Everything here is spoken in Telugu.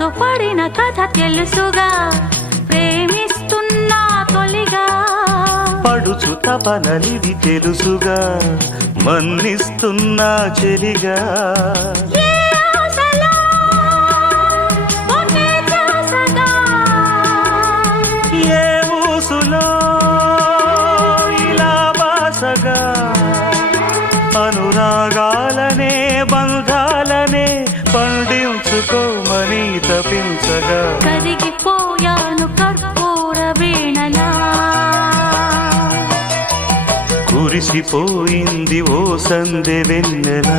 మనసు పడిన కథ తెలుసుగా ప్రేమిస్తున్నా తొలిగా పడుచు తపనలిది తెలుసుగా మన్నిస్తున్నా చెలిగా ఏ ఊసులో ఇలా బాసగా అనురాగాలనే బంధాలనే పండించుకోమని తపించగా కరిగిపోయాను కర్పూర వీణలా కురిసిపోయింది ఓ సందె వెన్నెలా